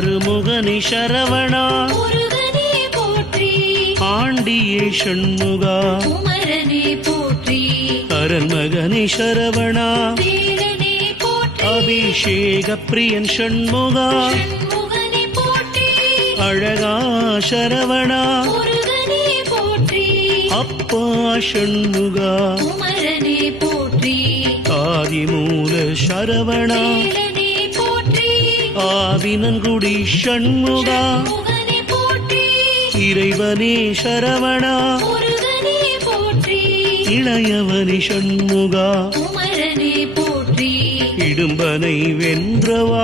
அருமுகனி சரவணா முருகனே போற்றி ஆண்டியே ஷண்முகா குமரனே போற்றி அரண்மகனி சரவணா வேலனே போற்றி அபிஷேக பிரியன் ஷண்முகா ஷண்முகனே போற்றி அழகா சரவணா முருகனே போற்றி அப்பா ஷண்முகா குமரனே போற்றி ஆதிமூல சரவணா வேலனே போற்றி ஆவினன்குடி ஷண்முகா முருகனே போற்றி இறைவனே சரவணா முருகனே போற்றி இளையவனி ஷண்முகா குமரனே போற்றி இடும்பனை வென்றவா